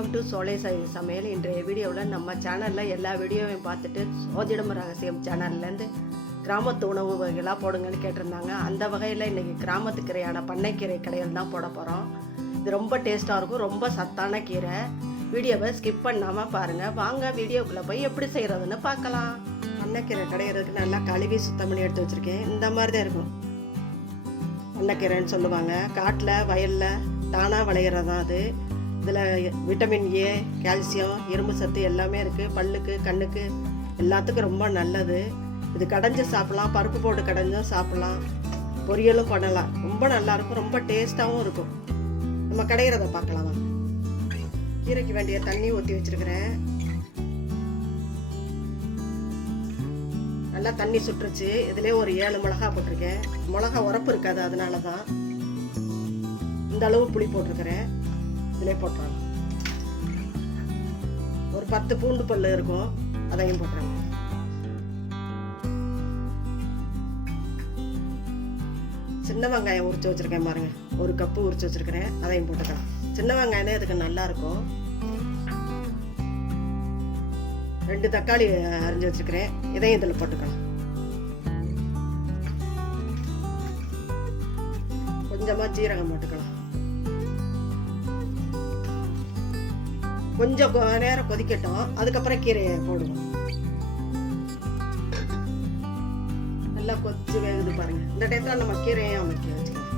Welcome to சோலை சமையல். இன்றைய வீடியோவில் நம்ம சேனலில் எல்லா வீடியோவையும் பார்த்துட்டு சோதிடம் ரகசியம் சேனல்லேருந்து கிராமத்து உணவு வகைகளாக போடுங்கன்னு கேட்டிருந்தாங்க. அந்த வகையில் இன்றைக்கி கிராமத்து கீரையான பண்ணை கீரை கடையில் தான் போட போகிறோம். இது ரொம்ப டேஸ்ட்டாக இருக்கும், ரொம்ப சத்தான கீரை. வீடியோவை ஸ்கிப் பண்ணாமல் பாருங்கள். வாங்க வீடியோக்குள்ளே போய் எப்படி செய்கிறதுன்னு பார்க்கலாம். பண்ணைக்கீரை கடையிறதுக்கு நல்லா கழுவி சுத்தம் பண்ணி எடுத்து வச்சுருக்கேன். இந்த மாதிரி தான் இருக்கும் பண்ணைக்கீரைன்னு சொல்லுவாங்க. காட்டில் வயலில் தானாக விளையிறது தான் அது. இதில் விட்டமின் ஏ, கால்சியம், இரும்பு சத்து எல்லாமே இருக்குது. பல்லுக்கு, கண்ணுக்கு எல்லாத்துக்கும் ரொம்ப நல்லது. இது கடைஞ்சி சாப்பிட்லாம், பருப்பு போட்டு கடைஞ்சும் சாப்பிட்லாம், பொரியலும் பண்ணலாம். ரொம்ப நல்லாயிருக்கும், ரொம்ப டேஸ்ட்டாகவும் இருக்கும். நம்ம கடையிறத பார்க்கலாமா. கீரைக்கு வேண்டிய தண்ணி ஊற்றி வச்சுருக்கிறேன். நல்லா தண்ணி சுட்டுருச்சு. இதுலேயே ஒரு 7 மிளகா போட்டிருக்கேன். மிளகா உரப்பு இருக்காது, அதனால தான் இந்த அளவு புளி போட்டிருக்கிறேன். இதிலே போட்டுறோம். ஒரு 10 பூண்டு பல்லு இருக்கும், அதையும் போட்டுறோம். சின்ன வெங்காயம் உரிச்சு வச்சிருக்கேன் பாருங்க, 1 கப்பு உரிச்சு வச்சிருக்கிறேன், அதையும் போட்டுக்கலாம். சின்ன வெங்காயம் இதுக்கு நல்லா இருக்கும். 2 தக்காளி அரிஞ்சு வச்சிருக்கிறேன், இதையும் இதில் போட்டுக்கலாம். கொஞ்சமா ஜீரகம் போட்டுக்கலாம். கொஞ்சம் நேரம் கொதிக்கட்டும், அதுக்கப்புறம் கீரையை போடுவோம். நல்லா கொதிச்சு வேகுது பாருங்க. இந்த டயத்தில் நம்ம கீரையும் அமைக்க வச்சுக்கலாம்.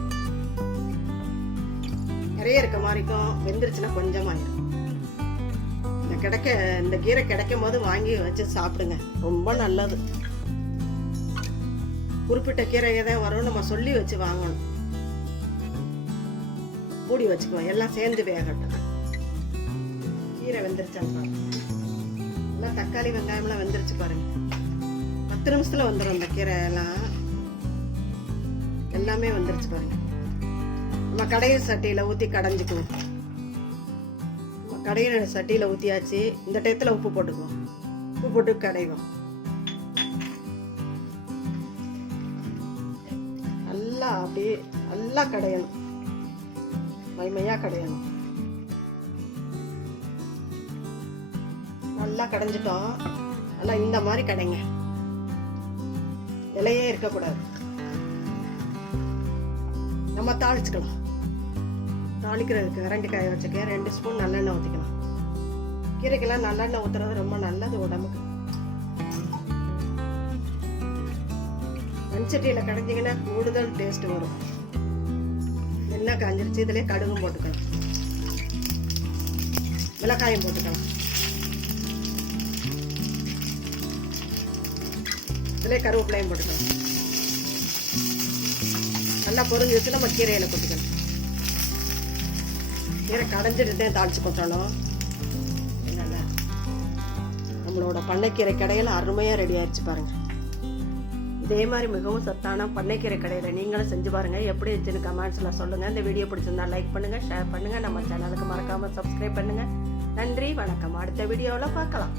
நிறைய இருக்க மாதிரிக்கும், வெந்துருச்சுன்னா கொஞ்சமாயிடும். இந்த கீரை கிடைக்கும் போது வாங்கி வச்சு சாப்பிடுங்க, ரொம்ப நல்லது. குறிப்பிட்ட கீரையை தான் வரும், நம்ம சொல்லி வச்சு வாங்கணும். மூடி வச்சுக்குவோம், எல்லாம் சேர்ந்து வேகட்டும். கீரை வெந்துருச்சாங்க, எல்லாம் தக்காளி வெங்காயம்லாம் வெந்துருச்சு பாருங்க. 10 நிமிஷத்துல வந்துடும். இந்த கீரை எல்லாம் எல்லாமே வந்துருச்சு பாருங்க. நம்ம கடையில் சட்டியில ஊற்றி கடைஞ்சிக்குவோம். கடையில் சட்டியில ஊற்றியாச்சு. இந்த டயத்தில் உப்பு போட்டுக்குவோம். உப்பு போட்டு கடைவோம். நல்லா அப்படியே நல்லா கடையணும், மைமையா கடையணும். நல்லா கடைஞ்சிட்டோம். நல்லா இந்த மாதிரி கடைங்க, இலையே இருக்கக்கூடாது. நம்ம தாளிச்சுக்கலாம். தாளிக்கிறதுக்கு 2 காய வச்சுக்கேன். 2 ஸ்பூன் நல்லெண்ணெய் ஊற்றிக்கலாம். கீரைக்கெல்லாம் நல்லெண்ணெய் ஊற்றுறது ரொம்ப நல்லது உடம்புக்கு. மண்சட்டியில் கடைஞ்சிங்கன்னா கூடுதல் டேஸ்ட் வரும். எண்ணெய் காஞ்சிருச்சு. இதுலேயே கடுகும் போட்டுக்கலாம், மிளகாயும் போட்டுக்கலாம். இதிலே கருவேப்பிலையும் போட்டுக்கலாம். நல்லா பொரிஞ்சு வச்சு நம்ம கீரையில போட்டுக்கலாம். கீரை கடைஞ்சிட்டு தாளிச்சு கொட்டணும். நல்லா நம்மளோட பண்ணைக்கீரை கடையில் அருமையாக ரெடி ஆயிடுச்சு பாருங்க. இதே மாதிரி மிகவும் சத்தான பண்ணைக்கீரை கடையில் நீங்களும் செஞ்சு பாருங்க. எப்படி இருந்துச்சுன்னு கமெண்ட்ஸில் சொல்லுங்க. இந்த வீடியோ பிடிச்சிருந்தா லைக் பண்ணுங்க, ஷேர் பண்ணுங்க. நம்ம சேனலுக்கு மறக்காம சப்ஸ்கிரைப் பண்ணுங்க. நன்றி, வணக்கம். அடுத்த வீடியோவில் பார்க்கலாம்.